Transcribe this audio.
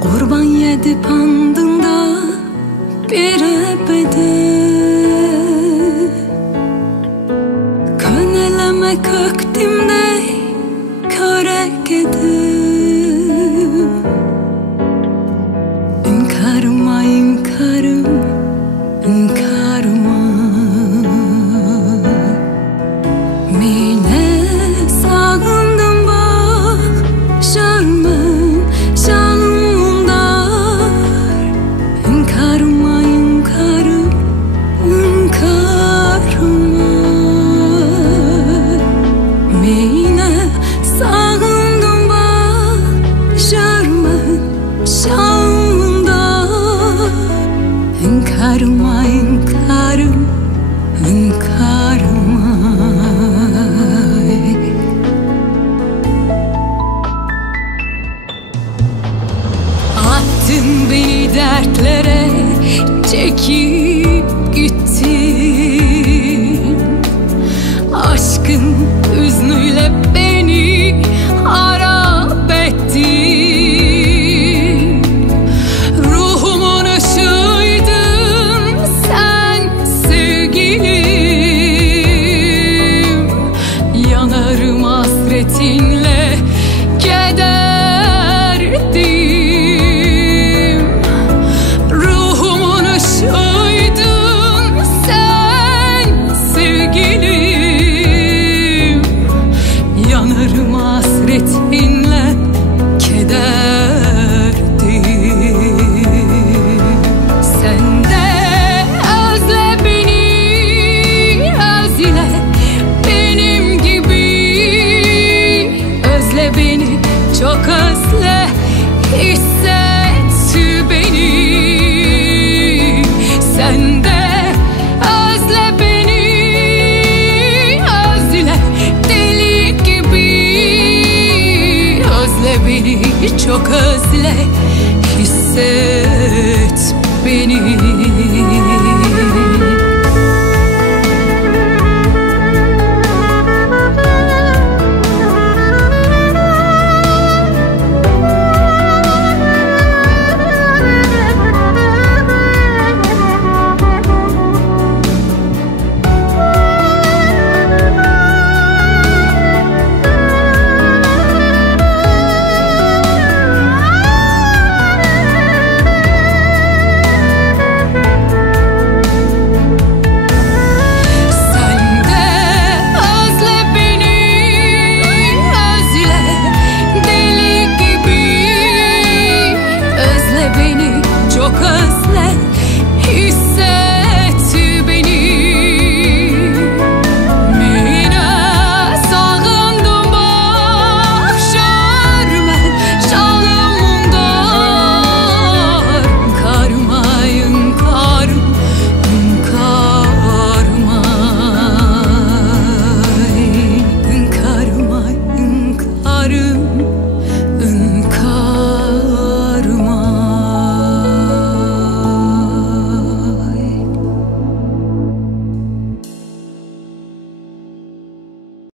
Qurban yedib andında bir ebede Köneleme kökdimde körek edim İnkarıma inkarım, inkarıma Mine sağındım bak, şarmın şalımdar İnkarıma inkarım, inkarıma Mine sağındım bak, şarmın şalımdar İnkarıma inkarım, inkarıma Attın beni dertlere, çekip gittin Aşkın hüznüyle beni harap ettin Ruhumun ışığıydın sen sevgilim Yanarım hasretinle, kederdim Ruhumun ışığıydın sen sevgilim Yanarım hasretinle, kederdim Sen de özle beni, özle benim gibi Özle beni, çok özle, hisset beni Sen de özle beni, özle deli gibi Özle beni, çok özle